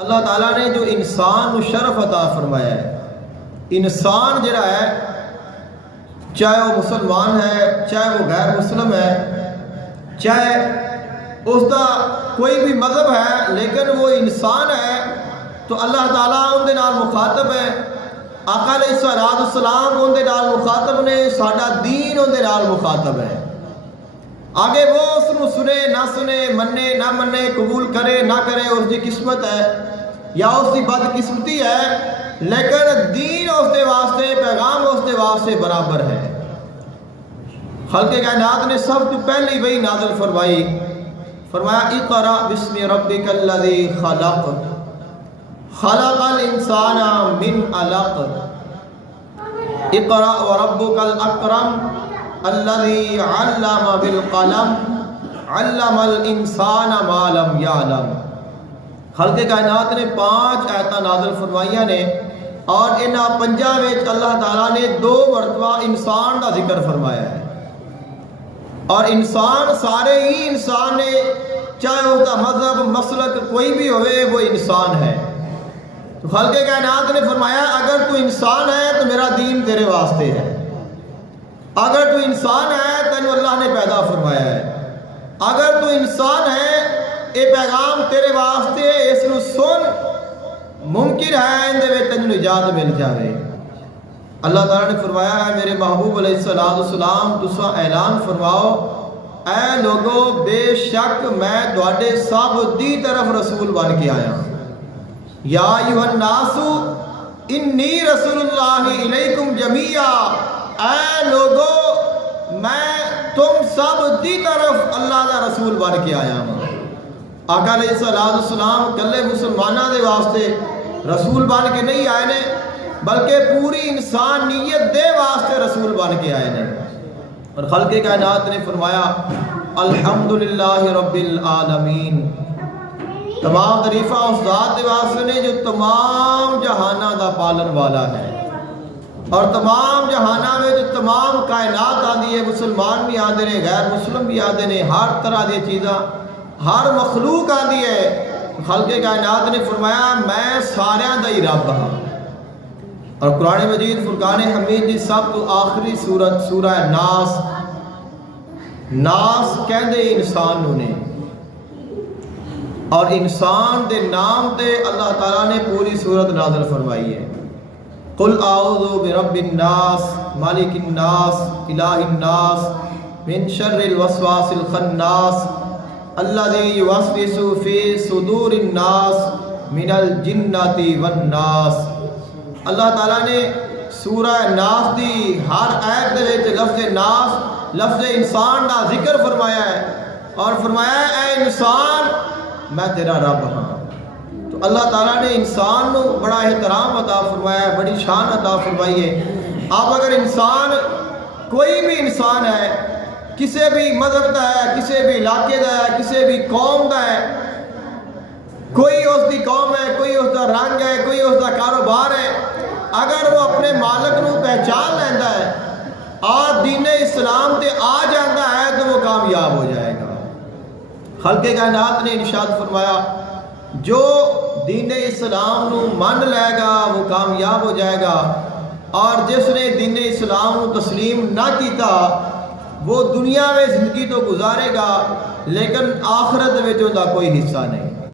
اللہ تعالیٰ نے جو انسان کو شرف عطا فرمایا ہے، انسان جڑا ہے چاہے وہ مسلمان ہے چاہے وہ غیر مسلم ہے، چاہے اس کا کوئی بھی مذہب ہے، لیکن وہ انسان ہے تو اللہ تعالیٰ ان دے نال مخاطب ہے۔ آقا علیہ الصلوۃ والسلام ان دے نال مخاطب نے، ساڈا دین ان دے نال مخاطب ہے۔ آگے وہ اس کو سنے نہ سنے، منے نہ منے، قبول کرے نہ کرے، اس کی قسمت ہے یا اس کی بد قسمتی ہے، لیکن دین اس کے واسطے، پیغام اس کے واسطے برابر ہے۔ خلق کائنات نے سب تو پہلی وہی نازل فرمائی، فرمایا اقرأ بسم ربک الذی خلق خلق الانسان من علق اقرأ وربک الاکرم الذی علم بالقلم علم الانسان ما لم یعلم۔ خلق کائنات نے 5 آیتاں نازل فرمائیاں نے، اور انہاں 5 وچ اللہ تعالیٰ نے 2 مرتبہ انسان کا ذکر فرمایا ہے۔ اور انسان سارے ہی انسان نے، چاہے اس کا مذہب مسلک کوئی بھی ہوئے، وہ انسان ہے۔ تو خلق کائنات نے فرمایا اگر تو انسان ہے تو میرا دین تیرے واسطے ہے، اگر تو انسان ہے تینوں اللہ نے پیدا فرمایا ہے، اگر تو انسان ہے یہ پیغام تیرے واسطے، اس نو سن، ممکن ہے اندے وچ تینوں نجات مل جاوے۔ اللہ تعالیٰ نے فرمایا ہے میرے محبوب علیہ السلام تساں اعلان فرماؤ اے لوگو بے شک میں تواڈے سب دی طرف رسول بن کے آیا۔ یا ایھا الناس انی رسول اللہ الیکم جمیعا، اے لوگو میں تم سب دی طرف اللہ دا رسول بن کے آیا ہوں۔ آقا علیہ السلام کلے مسلمانوں دے واسطے رسول بن کے نہیں آئے نے، بلکہ پوری انسانیت دے واسطے رسول بن کے آئے نے۔ اور خلق کائنات نے فرمایا الحمدللہ رب العالمین، تمام تعریفہ اس ذات دے واسطے نے جو تمام جہانہ دا پالن والا ہے، اور تمام جہانہ میں جو تمام کائنات آدھی ہے، مسلمان بھی آدھے نے، غیر مسلم بھی آدھے نے، ہر طرح دی چیزاں، ہر مخلوق آدھی ہے۔ خلق کائنات نے فرمایا میں سارے دا ہی رب ہاں۔ اور قرآن مجید فرقان حمید دی سب تو آخری سورت سورہ ناس، ناس کہندے انسان نو نے، اور انسان دے نام تے اللہ تعالیٰ نے پوری سورت نازل فرمائی ہے۔ قل اعوذ برب الناس مالک الناس الہ الناس من شر الوسواس الخناس الذی یوسوس فی صدور الناس من الجنۃ والناس۔ اللہ تعالیٰ نے سورہ ناس دی ہر آیت دے وچ لفظ ناس، لفظ انسان دا ذکر فرمایا ہے، اور فرمایا اے انسان میں تیرا رب ہاں۔ تو اللہ تعالیٰ نے انسان نو بڑا احترام عطا فرمایا ہے، بڑی شان عطا فرمائی ہے۔ آپ اگر انسان، کوئی بھی انسان ہے، کسی بھی مذہب دا ہے، کسی بھی علاقے دا ہے، کسی بھی قوم دا ہے، کوئی اس دی قوم ہے، کوئی اس دا رنگ ہے، کوئی اس دا کاروبار ہے، اگر وہ اپنے مالک نو پہچان لیندہ ہے اور دین اسلام تے آ جاندہ ہے تو وہ کامیاب ہو جائے گا۔ خلق کائنات نے ارشاد فرمایا جو دین اسلام نو مان لے گا وہ کامیاب ہو جائے گا، اور جس نے دین اسلام نو تسلیم نہ کیتا وہ دنیا میں زندگی تو گزارے گا لیکن آخرت میں جو دا کوئی حصہ نہیں۔